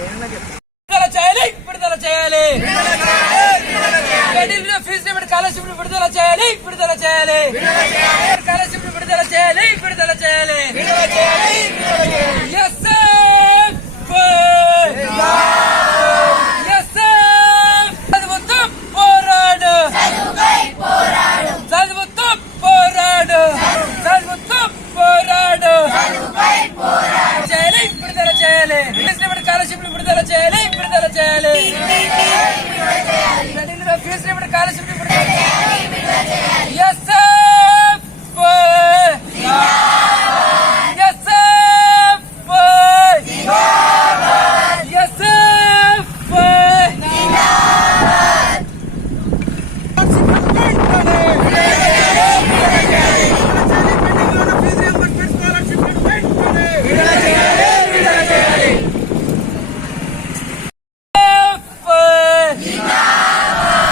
విడుదల చేయాలి విడుదల చేయాలి. ఫీజు స్కాలర్షిప్ విడుదల చేయాలి విడుదల చేయాలి. స్కాలర్షిప్ విడుదల చేయాలి విడుదల చేయాలి. షెడ్యూల్ ఫీజు లిమిట్ స్కాలర్షిప్ విడుదల Yes, sir. Yes, sir. Yes, sir.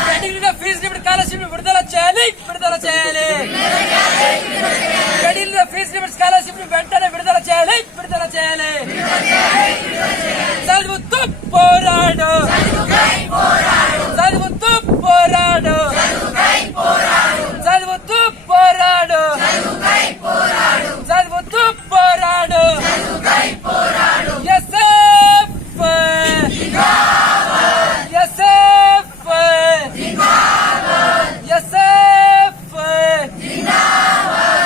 Schedule fee limit scholarship విడుదల చేయాలి విడుదల చేయాలి షెడ్యూల్ ఫీజు లిమిట్ స్కాలర్షిప్ వెంటనే విడుదల చేయాలి విడుదల చేయాలి చదువుతూ పోరాడు చదువుతూ పోరాడు చదువుతూ పోరాడు చదువుతూ పోరాడు S S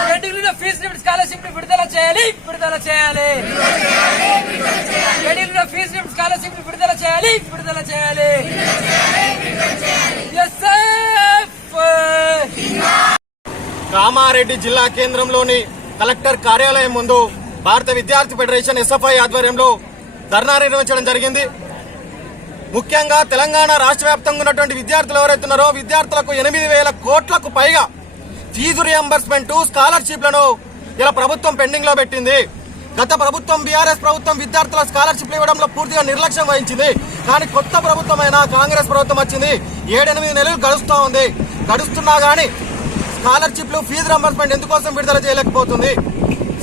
schedule fee limit scholarship విడుదల చేయాలి విడుదల చేయాలి. షెడ్యూల్ ఫీజు స్కాలర్షిప్ విడుదల చేయాలి. విడుదల చేయాలి. కామారెడ్డి జిల్లా కేంద్రంలోని కలెక్టర్ కార్యాలయం ముందు భారత విద్యార్థి ఫెడరేషన్ ఎస్ఎఫ్ఐ ఆధ్వర్యంలో ధర్నా నిర్వహించడం జరిగింది. ముఖ్యంగా తెలంగాణ రాష్ట్ర వ్యాప్తంగా ఉన్నటువంటి విద్యార్థులు ఎవరైతే ఉన్నారో విద్యార్థులకు ఎనిమిది వేల కోట్లకు పైగా ఫీజు రియంబర్స్మెంట్ స్కాలర్షిప్లను ఇలా ప్రభుత్వం పెండింగ్లో పెట్టింది. గత ప్రభుత్వం బీఆర్ఎస్ ప్రభుత్వం విద్యార్థుల స్కాలర్షిప్లు ఇవ్వడంలో పూర్తిగా నిర్లక్ష్యం వహించింది. కానీ కొత్త ప్రభుత్వమైన కాంగ్రెస్ ప్రభుత్వం వచ్చింది. ఏడెనిమిది నెలలు గడుస్తూ ఉంది. గడుస్తున్నా కానీ స్కాలర్షిప్లు ఫీజు రంబర్స్మెంట్ ఎందుకోసం విడుదల చేయలేకపోతుంది?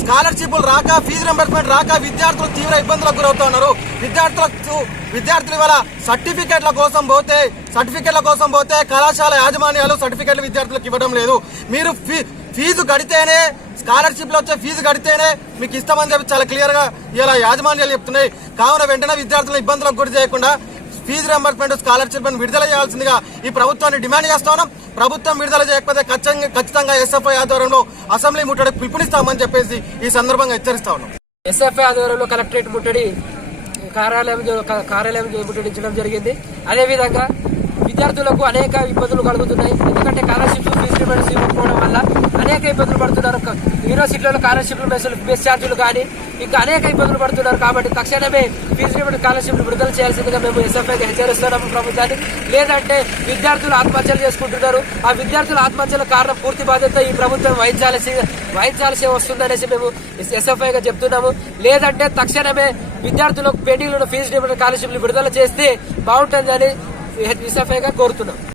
స్కాలర్షిప్లు రాక ఫీజు రింబర్స్మెంట్ రాక విద్యార్థులు తీవ్ర ఇబ్బందులకు గురవుతున్నారు. విద్యార్థులకు విద్యార్థులు ఇవాళ సర్టిఫికెట్ల కోసం పోతే సర్టిఫికెట్ల కోసం పోతే కళాశాల యాజమాన్యాలు సర్టిఫికెట్లు విద్యార్థులకు ఇవ్వడం లేదు. మీరు ఫీ- ఫీజు కడితేనే స్కాలర్షిప్లో వచ్చే ఫీజు కడితేనే మీకు ఇస్తామని చెప్పి చాలా క్లియర్గా ఇలా యాజమాన్యాలు చెప్తున్నాయి. కావున వెంటనే విద్యార్థులను ఇబ్బందులకు గురి చేయకుండా ఫీజు రింబర్స్మెంట్ స్కాలర్షిప్ విడుదల చేయాల్సిందిగా ఈ ప్రభుత్వాన్ని డిమాండ్ చేస్తాను ప్రభుత్వం విడుదల చేయకపోతే ఖచ్చితంగా ఖచ్చితంగా ఎస్ఎఫ్ఐ ఆధ్వర్యంలో అసెంబ్లీ ముట్టడి పిలుపునిస్తామని చెప్పేసి ఈ సందర్భంగా హెచ్చరిస్తా ఉన్నాం. ఎస్ఎఫ్ఐ ఆధ్వర్యంలో కలెక్టరేట్ ముట్టడి కార్యాలయం కార్యాలయం ముట్టడించడం జరిగింది. అదేవిధంగా విద్యార్థులకు అనేక ఇబ్బందులు కలుగుతున్నాయి. ఎందుకంటే స్కాలర్షిప్ ఫీజు రిమెంట్స్ ఇవ్వకపోవడం వల్ల అనేక ఇబ్బందులు పడుతున్నారు. క- యూనివర్సిటీలలో స్కాలర్షిప్లు బస్ ఛార్జీలు కానీ ఇంకా అనేక ఇబ్బందులు పడుతున్నారు కాబట్టి తక్షణమే ఫీజు రిమెంట్ స్కాలర్షిప్ విడుదల చేయాల్సిందిగా మేము ఎస్ఎఫ్ఐకి హెచ్చరిస్తున్నాము ప్రభుత్వాన్ని. లేదంటే విద్యార్థులు ఆత్మహత్యలు చేసుకుంటున్నారు. ఆ విద్యార్థుల ఆత్మహత్యల కారణం పూర్తి బాధ్యత ఈ ప్రభుత్వం వహించాల్సి వహించాల్సి వస్తుందనేసి మేము ఎస్ఎఫ్ఐగా చెప్తున్నాము. లేదంటే తక్షణమే విద్యార్థులకు పెండింగ్ ఉన్న ఫీజు రిమెంట్ స్కాలర్షిప్లు విడుదల చేస్తే బాగుంటుందని ఎస్ఎఫ్ఐగా కోరుతున్నాం.